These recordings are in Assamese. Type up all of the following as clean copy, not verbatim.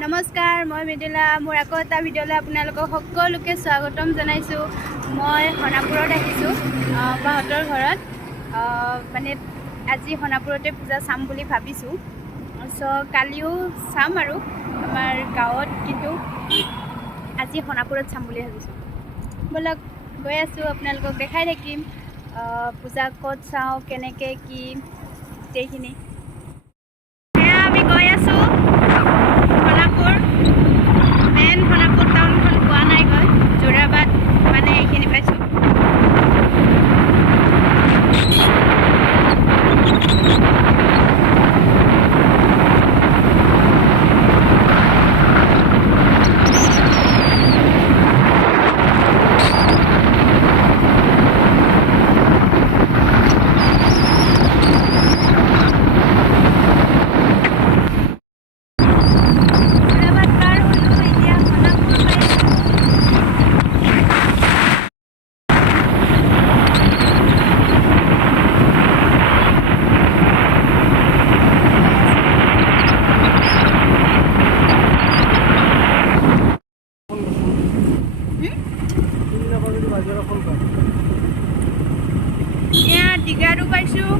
নমস্কাৰ, মই মৃদুলা। মোৰ আকৌ এটা ভিডিঅ'লৈ আপোনালোকক সকলোকে স্বাগতম জনাইছোঁ। মই সোণাপুৰত আহিছোঁ বাহঁতৰ ঘৰত। মানে আজি সোণাপুৰতে পূজা চাম বুলি ভাবিছোঁ। কালিও চাম আৰু আমাৰ গাঁৱত, কিন্তু আজি সোণাপুৰত চাম বুলি ভাবিছোঁ। ব'লক গৈ আছোঁ, আপোনালোকক দেখাই থাকিম পূজা ক'ত চাওঁ, কেনেকৈ কি গোটেইখিনি। আমি গৈ আছোঁ সোণাপুৰ। মেইন সোণাপুৰ টাউনখন পোৱা নাই, গৈ যোৰাবাট মানে এইখিনি পাইছোঁ। ডিগাৰু পাইছোঁ।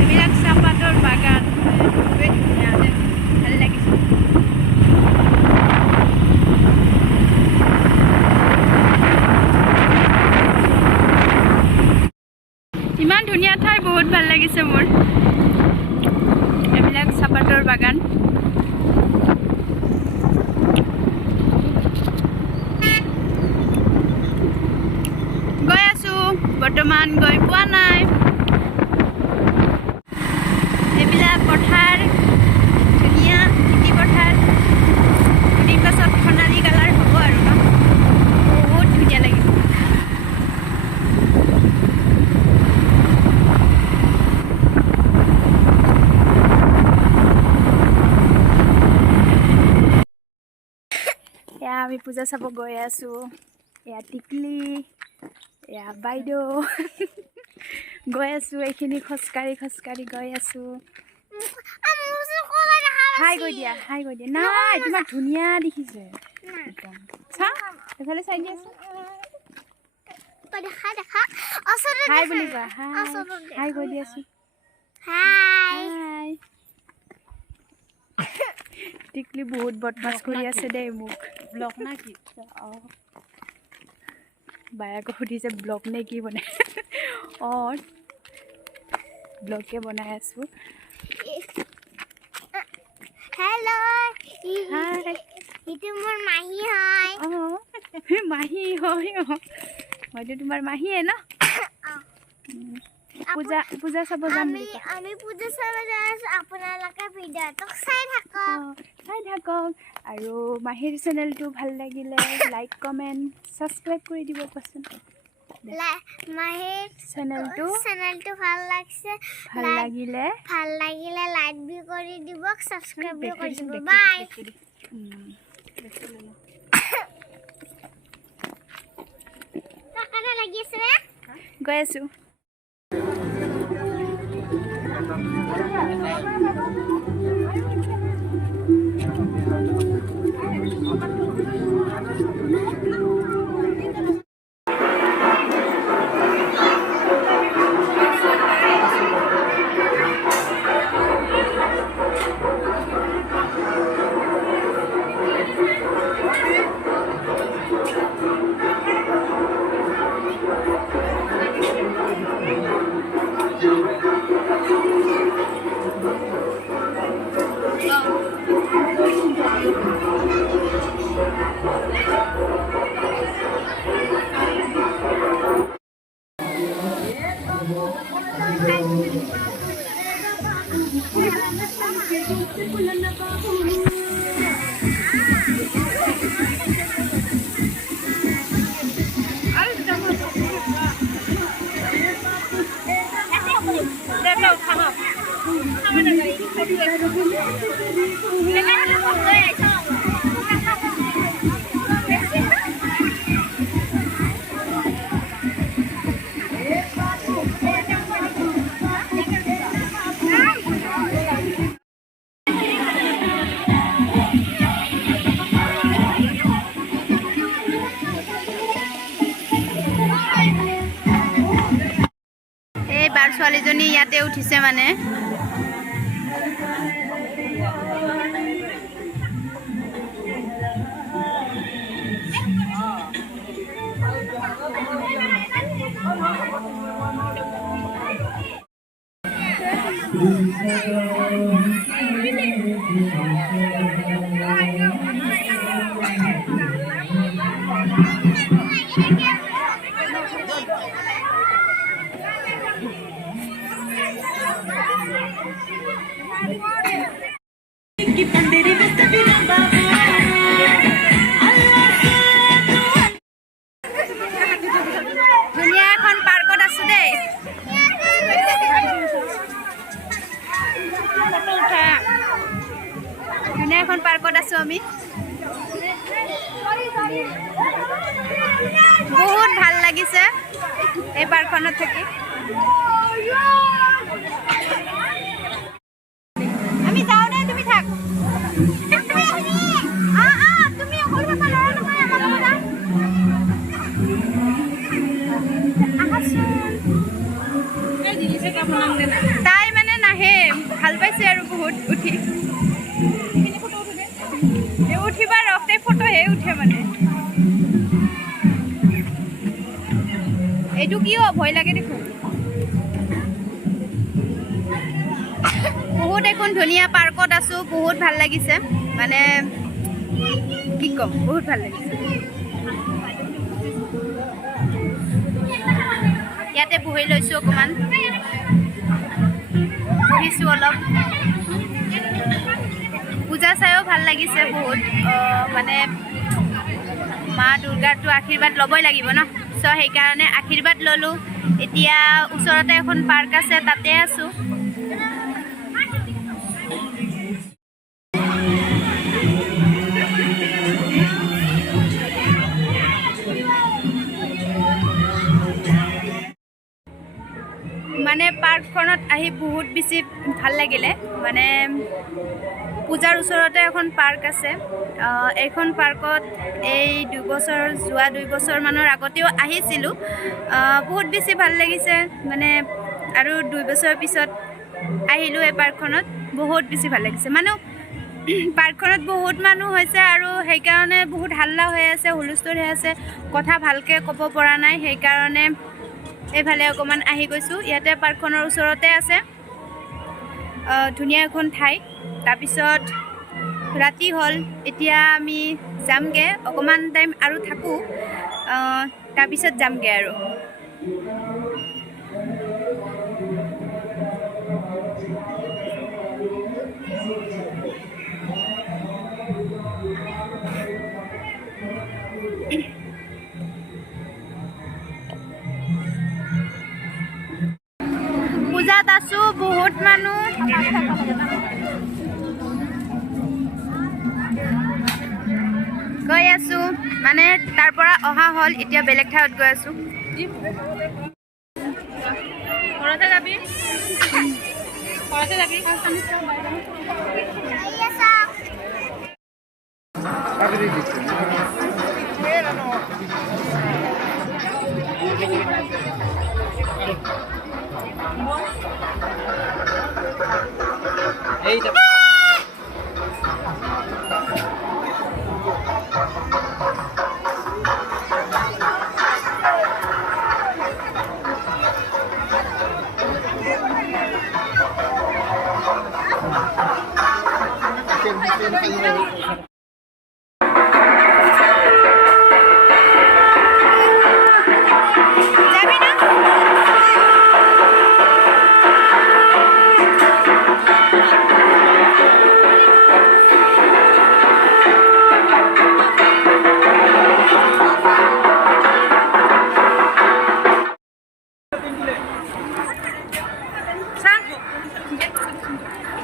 এইবিলাক চাহপাতৰ বাগান, খুবেই ধুনীয়া, ভাল লাগিছে। ইমান ধুনীয়া ঠাই, বহুত ভাল লাগিছে মোৰ। এইবিলাক চাহপাতৰ বাগান। গৈ আছোঁ, বৰ্তমান গৈ পোৱা নাই। এইবিলাক পথাৰ, ধুনীয়া খেতি পথাৰ। দুদিন পাছত সোণালী কালাৰ হ'ব আৰু ন, বহুত ধুনীয়া লাগিব। এয়া আমি পূজা চাব গৈ আছোঁ। এয়া টিকলি, এয়া বাইদেউ গৈ আছোঁ। এইখিনি খোজকাঢ়ি গৈ আছোঁ। হাই কৈ দিয়া, হাই কৈ দিয়া। নাই, তোমাক ধুনীয়া দেখিছে একদম। চা এইফালে চাই দি আছোঁ। হাই বুলি কোৱা, হাই কৈ দি আছোঁ। হাই। টিকলি বহুত বদমাছ কৰি আছে দেই মোক। ব্লগ না কি? বায়েকে সুধিছে ব্লগ নে কি বনাই। অঁ, ব্লগে বনাই আছোঁ। হেল্ল', ইটো মোৰ মাহী হয়। অঁ, মাহী হয়। মইতো তোমাৰ মাহীয়ে ন। পূজা চাব যাম বুলি কোৱা। আমি পূজা চাব যাই আছোঁ। আপোনালোকে ভিডিঅ'টো চাই থাকক আৰু মাহীৰ চেনেলটো ভাল লাগিলে লাইক কমেণ্ট ছাবস্ক্ৰাইব কৰি দিব কোৱাচোন। মাহীৰ চেনেলটো ভাল লাগিছে, ভাল লাগিলে লাইক বি কৰি দিব, ছাবস্ক্ৰাইব বি কৰি দিব। বাই। কাকাটা লাগি আছে নে? গৈ আছোঁ। বাৰ ছোৱালীজনী ইয়াতে উঠিছে মানে ধুনীয়া এখন পাৰ্কত আছো দেই ধুনীয়া এখন পাৰ্কত আছো আমি বহুত ভাল লাগিছে এই পাৰ্কখনত থাকি আমি যাও দে তুমি থাক তুমি অকল বাবা লৰা নহয় আমাৰ লগত তাই মানে নাহে ভাল পাইছে আৰু বহুত উঠি উঠিবা ৰখতে ফটোহে উঠে মানে এইটো কিয় ভয় লাগে দেখোন বহুত এখন ধুনীয়া পাৰ্কত আছো বহুত ভাল লাগিছে মানে কি কম বহুত ভাল লাগিছে ইয়াতে বহি লৈছো অকমান বহিছো অলপ পূজা চাইও ভাল লাগিছে বহুত মানে মা দুৰ্গাৰটো আশীৰ্বাদ ল'বই লাগিব ন চ' সেইকাৰণে আশীৰ্বাদ ল'লোঁ এতিয়া ওচৰতে এখন পাৰ্ক আছে তাতে আছো মানে পাৰ্কখনত আহি বহুত বেছি ভাল লাগিলে মানে পূজাৰ ওচৰতে এখন পাৰ্ক আছে এইখন পাৰ্কত এই যোৱা 2 বছৰমানৰ আগতেও আহিছিলোঁ বহুত বেছি ভাল লাগিছে মানে আৰু 2 বছৰ পিছত আহিলোঁ এই পাৰ্কখনত বহুত বেছি ভাল লাগিছে মানুহ পাৰ্কখনত বহুত মানুহ হৈছে আৰু সেইকাৰণে বহুত হাল্লা হৈ আছে হুলস্থুল হৈ আছে কথা ভালকৈ ক'ব পৰা নাই সেইকাৰণে এইফালে অকণমান আহি গৈছোঁ ইয়াতে পাৰ্কখনৰ ওচৰতে আছে ধুনীয়া এখন ঠাই তাৰপিছত ৰাতি হ'ল এতিয়া আমি যামগৈ অকণমান টাইম আৰু থাকোঁ তাৰপিছত যামগৈ আৰু পূজাত আছো বহুত মানুহ গৈ আছো মানে তাৰ পৰা অহা হ'ল এতিয়া বেলেগ ঠাইত গৈ আছো ঘৰতে যাবি এইটা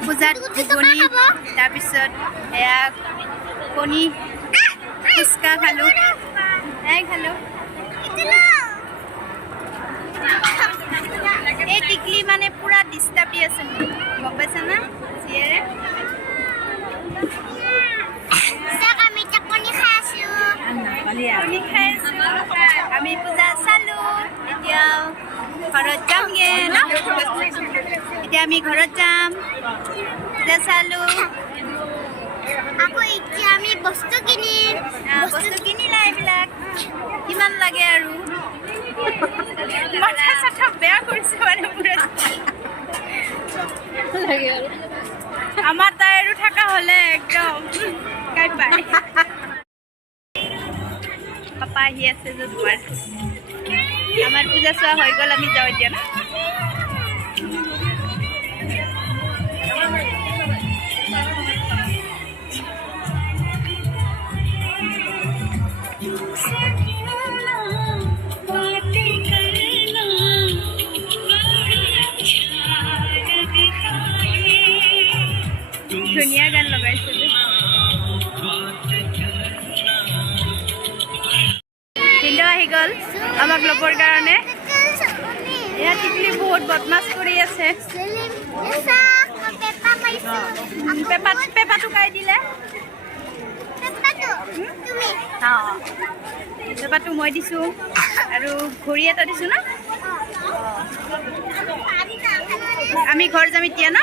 পূজাত ঘুগুনি তাৰপিছত এয়া কণী ফুচকা খালোঁ খালোঁ এই টিকলি মানে পুৰা ডিষ্টাৰ্ব দি আছে গম পাইছা না জীয়েৰে কণী খাই আছোঁ আমি পূজা চালোঁ এতিয়া ঘৰত যামগে ন এতিয়া আমি ঘৰত যাম এতিয়া চালো আকৌ এতিয়া আমি বস্তু কিনিম বস্তু কিনিলা এইবিলাক কিমান লাগে আৰু মাথা চাথা বেয়া কৰিছে মানে লাগে আৰু আমাৰ তাই আৰু থাকা হলে একদম কাই পায় পাপা আহি আছে যে তোমাৰ আমাৰ পূজা চোৱা হৈ গ'ল আমি যাওঁ এতিয়া ন ধুনীয়া গান লগাইছে যে ভিনদেউ আহি গ'ল আমাক ল'বৰ কাৰণে এয়া টিকলি বহুত বদমাছ কৰি আছে পেপাটো কাই দিলে পেপাটো মই দিছোঁ আৰু ঘড়ী এটা দিছোঁ ন আমি ঘৰ যাম এতিয়া ন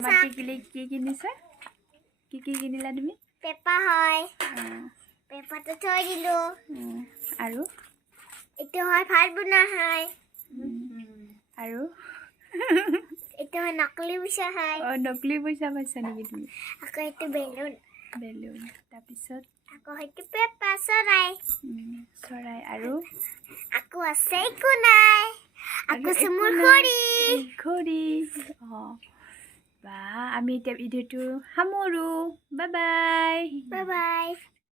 টিকলি কি কিনিছে কি কিনিলা তুমি পেপা হয় পেপাটো থৈ দিলো আৰু এইটো হয় ভাত বনোৱা হয় আৰু এইটো হয় নকলি পইচা হয় নকলি পইচা পাইছা নেকি তুমি আকৌ এইটো বেলুন তাৰপিছত আকৌ সেইটো পেপা চৰাই চৰাই আৰু আকৌ আছে একো নাই আকৌ আছে মোৰ ঘড়ী বা আমি এতিয়া ভিডিঅ'টো সামৰো বাই বাই বাই